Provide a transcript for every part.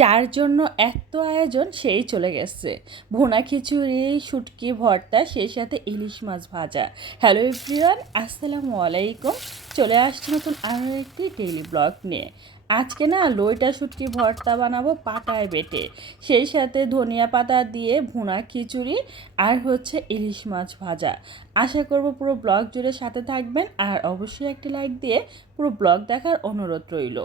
যার জন্য এত আয়োজন সেই চলে গেছে। ভুনা খিচুড়ি, শুটকি, ভর্তা, সেই সাথে ইলিশ মাছ ভাজা। হ্যালো এভরিওয়ান আসসালামু আলাইকুম। চলে আসছি নতুন আরও একটি ডেইলি ব্লগ নিয়ে। আজকে না লইটা শুটকি ভর্তা বানাবো পাটায় বেটে। সেই সাথে ধনিয়া পাতা দিয়ে ভুনা খিচুড়ি আর হচ্ছে ইলিশ মাছ ভাজা। আশা করব পুরো ব্লগ জুড়ে সাথে থাকবেন আর অবশ্যই একটি লাইক দিয়ে পুরো ব্লগ দেখার অনুরোধ রইল।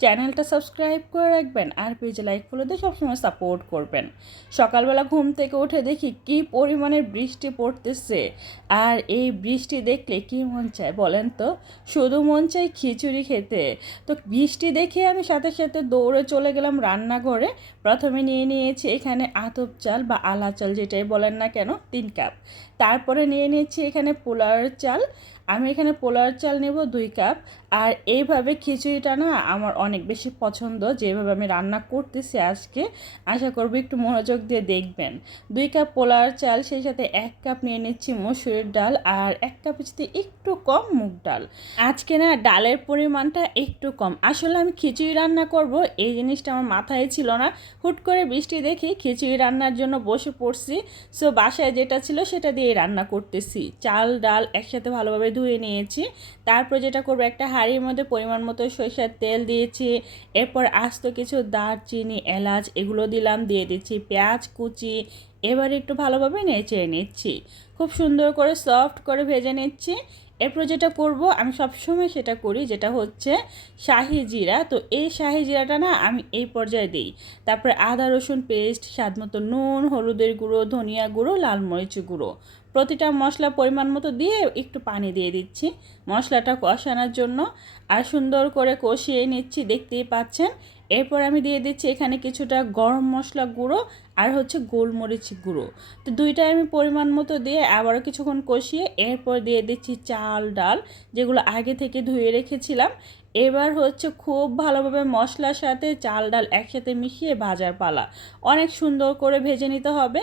চ্যানেলটা সাবস্ক্রাইব করে রাখবেন আর পেজে লাইক ফলো দিয়ে সবসময় সাপোর্ট করবেন। সকালবেলা ঘুম থেকে উঠে দেখি কি পরিমাণের বৃষ্টি পড়তেছে। আর এই বৃষ্টি দেখলে কি মন চায় বলেন তো? শুধু মন চায় খিচুড়ি খেতে। তো বৃষ্টি দেখে আমি সাথে সাথে দৌড়ে চলে গেলাম রান্নাঘরে। প্রথমে নিয়ে নিয়েছি এখানে আতপ চাল বা আলা চাল যেটাই বলেন না কেন, তিন কাপ। তারপরে নিয়ে নিয়েছি এখানে পোলার চাল। আমি এখানে পোলার চাল নেব দুই কাপ। আর এইভাবে খিচুড়িটা না আমার অনেক বেশি পছন্দ, যেভাবে আমি রান্না করতেছি আজকে। আশা করব একটু মনোযোগ দিয়ে দেখবেন। দুই কাপ পোলার চাল, সেই সাথে এক কাপ নিয়ে নিচ্ছি মসুরের ডাল আর এক কাপের সাথে একটু কম মুগ ডাল। আজকে না ডালের পরিমাণটা একটু কম। আসলে আমি খিচুড়ি রান্না করব, এই জিনিসটা আমার মাথায় ছিল না। হুট করে বৃষ্টি দেখি খিচুড়ি রান্নার জন্য বসে পড়ছি। সো বাসায় যেটা ছিল সেটা দিয়ে রান্না করতেছি। চাল, ডাল একসাথে ভালোভাবে ধুয়ে নিয়েছি। তারপর যেটা করব, একটা হাঁড়ির মধ্যে পরিমাণ মতো সরিষার তেল দিয়েছি। এরপর আস্ত কিছু দারচিনি, এলাচ এগুলো দিলাম, দিয়ে দিচ্ছি পেঁয়াজ কুচি এবার একটু ভালোভাবে নেচে নিচ্ছি। খুব সুন্দর করে সফট করে ভেজে নিচ্ছি। এরপর যেটা করব, আমি সবসময় সেটা করি, যেটা হচ্ছে শাহি জিরা। তো এই শাহি জিরাটা না আমি এই পর্যায়ে দিই। তারপরে আদা, রসুন পেস্ট স্বাদ মতো নুন, হলুদের গুঁড়ো, ধনিয়া গুঁড়ো, লাল মরিচ গুঁড়ো। প্রতিটা মশলা পরিমাণ মতো দিয়ে একটু পানি দিয়ে দিচ্ছি মশলাটা কষানোর জন্য। আর সুন্দর করে কষিয়ে নিচ্ছি, দেখতেই পাচ্ছেন। এরপর আমি দিয়ে দিচ্ছি এখানে কিছুটা গরম মশলা গুঁড়ো আর হচ্ছে গোলমরিচ গুঁড়ো। তো দুইটাই আমি পরিমাণ মতো দিয়ে আবারও কিছুক্ষণ কষিয়ে এরপর দিয়ে দিচ্ছি চাল, ডাল, যেগুলো আগে থেকে ধুয়ে রেখেছিলাম। এবার হচ্ছে খুব ভালোভাবে মশলার সাথে চাল ডাল একসাথে মিশিয়ে ভাজার পালা। অনেক সুন্দর করে ভেজে নিতে হবে।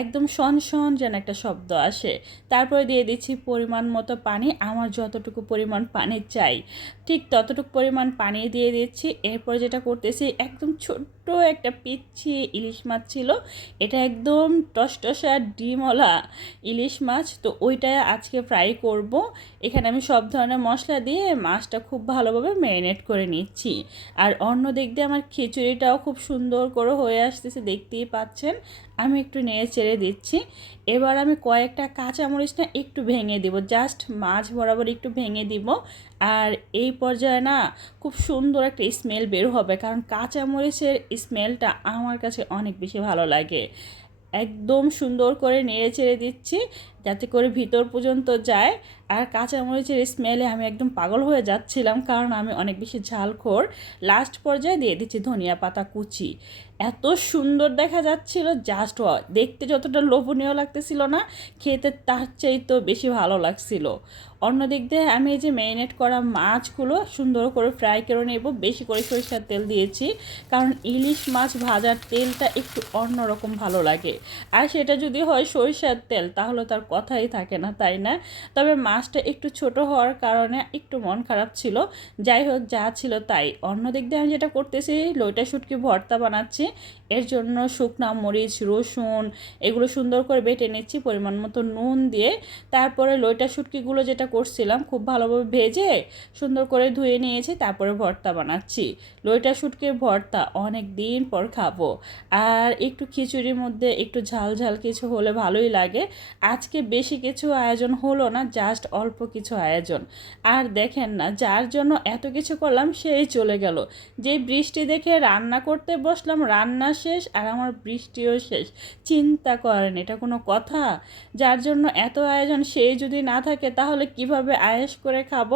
একদম শন শন যেন একটা শব্দ আসে। তারপরে দিয়ে দিচ্ছি পরিমাণ মতো পানি। আমার যতটুকু পরিমাণ পানি চাই, ঠিক ততটুকু পরিমাণ পানি দিয়ে দিচ্ছি। এরপর যেটা করতেছি, একদম ছোট্ট একটা পিচ্ছি ইলিশ মাছ ছিল। এটা একদম টসটসা ডিমওয়ালা ইলিশ মাছ। তো ওইটা আজকে ফ্রাই করব। এখানে আমি সব ধরনের মশলা দিয়ে মাছটা খুব ভালোভাবে ম্যারিনেট করে নিচ্ছি। আর অন্য দিক দিয়ে আমার খিচুড়িটাও খুব সুন্দর করে হয়ে আসতেছে, দেখতেই পাচ্ছেন। আমি একটু নেড়ে চেড়ে দিচ্ছি। এবার আমি কয়েকটা কাঁচামরিচ না একটু ভেঙে দিব। জাস্ট মাছ বরাবর একটু ভেঙে দিব। আর এই পর্যায়ে না খুব সুন্দর একটা স্মেল বের হবে, কারণ কাঁচামরিচের স্মেলটা আমার কাছে অনেক বেশি ভালো লাগে। একদম সুন্দর করে নেড়ে চেড়ে দিচ্ছি। যাতে করে ভিতর পর্যন্ত যায়। আর কাঁচামরিচের স্মেলে আমি একদম পাগল হয়ে যাচ্ছিলাম কারণ আমি অনেক বেশি ঝালখোর। লাস্ট পর্যায়ে দিয়ে দিচ্ছি ধনিয়া পাতা কুচি। এত সুন্দর দেখা যাচ্ছিল জাস্ট দেখতে যতটা লোভনীয় লাগতেছিল না, খেতে তার চাইতো বেশি ভালো লাগছিল। অন্যদিক দিয়ে আমি এই যে ম্যারিনেট করা মাছগুলো সুন্দর করে ফ্রাই করে নেব, বেশি করে সরিষার তেল দিয়েছি কারণ ইলিশ মাছ ভাজার তেলটা একটু অন্যরকম ভালো লাগে। আর সেটা যদি হয় সরিষার তেল, তাহলে তার কথাই থাকে না, তাই না? তবে মাছটা একটু ছোট হওয়ার কারণে একটু মন খারাপ ছিল। যাই হোক, যা ছিল তাই। অন্যদিক দিয়ে আমি যেটা করতেছি, লইটা শুটকি ভর্তা বানাচ্ছি। এর জন্য শুকনা মরিচ, রসুন এগুলো সুন্দর করে বেটে নিচ্ছি, পরিমাণ মতো নুন দিয়ে। তারপরে লইটা শুটকিগুলো যেটা করছিলাম, খুব ভালোভাবে ভেজে সুন্দর করে ধুয়ে নিয়েছি, তারপরে ভর্তা বানাচ্ছি। লইটা শুটকির ভর্তা অনেক দিন পর খাব। আর একটু খিচুড়ির মধ্যে একটু ঝাল ঝাল কিছু হলে ভালোই লাগে। আজকে বেশি কিছু আয়োজন হলো না, জাস্ট অল্প কিছু আয়োজন। আর দেখেন না, যার জন্য এত কিছু করলাম, সেই চলে গেল। যে বৃষ্টি দেখে রান্না করতে বসলাম, রান্না শেষ আর আমার বৃষ্টিও শেষ। চিন্তা করেন, এটা কোনো কথা? যার জন্য এত আয়োজন সে যদি না থাকে, তাহলে কীভাবে আয়েস করে খাব?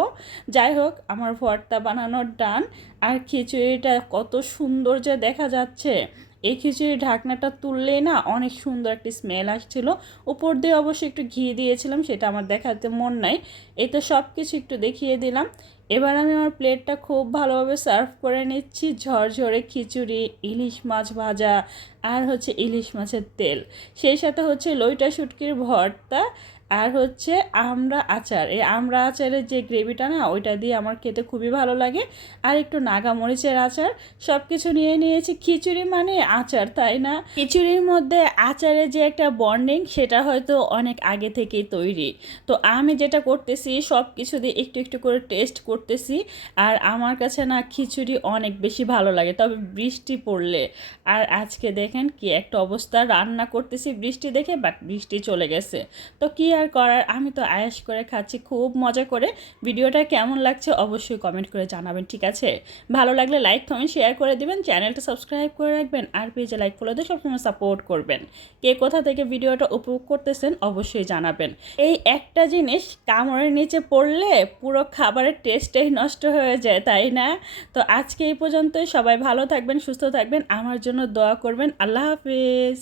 যাই হোক, আমার ভর্তা বানানোর ডান আর খিচুড়িটা কত সুন্দর যে দেখা যাচ্ছে। এই খিচুড়ির ঢাকনাটা তুললে না অনেক সুন্দর একটি স্মেল আসছিল। উপর দিয়ে অবশ্যই একটু ঘি দিয়েছিলাম, সেটা আমার দেখাতে মন নাই। এই তো সব কিছু একটু দেখিয়ে দিলাম। এবার আমি আমার প্লেটটা খুব ভালোভাবে সার্ভ করে নিচ্ছি। ঝরঝরে খিচুড়ি, ইলিশ মাছ ভাজা আর হচ্ছে ইলিশ মাছের তেল। সেই সাথে হচ্ছে লইটা শুটকির ভর্তা আর হচ্ছে আমরা আচার, এই আমরা আচারের যে গ্রেভিটা না, ওইটা দিয়ে আমার খেতে খুবই ভালো লাগে। আর একটু নাগা মরিচের আচার সব কিছু নিয়ে নিয়েছি। খিচুড়ি মানে আচার, তাই না? খিচুড়ির মধ্যে আচারের যে একটা বন্ডিং সেটা হয়তো অনেক আগে থেকেই তৈরি। তো আমি যেটা করতেছি সব কিছু দিয়ে একটু একটু করে টেস্ট করতেছি। আর আমার কাছে না খিচুড়ি অনেক বেশি ভালো লাগে। তবে বৃষ্টি পড়লে, আর আজকে দেখেন কি একটা অবস্থা। রান্না করতেছি বৃষ্টি দেখে বাট বৃষ্টি চলে গেছে। তো কি আর করার, আমি তো আয়াস করে খাচ্ছি, খুব মজা করে। ভিডিওটা কেমন লাগছে অবশ্যই কমেন্ট করে জানাবেন, ঠিক আছে? ভালো লাগলে লাইক কমেন্ট শেয়ার করে দিবেন চ্যানেলটা সাবস্ক্রাইব করে রাখবেন, আর পেজে লাইক ফলো সবসময় সাপোর্ট করবেন। কে কোথা থেকে ভিডিওটা উপভোগ করতেছেন অবশ্যই জানাবেন। এই একটা জিনিস কামড়ের নিচে পড়লে পুরো খাবারের টেস্টটাই নষ্ট হয়ে যায়, তাই না? তো আজকে এই পর্যন্তই, সবাই ভালো থাকবেন, সুস্থ থাকবেন, আমার জন্য দোয়া করবেন, আল্লাহ হাফিজ।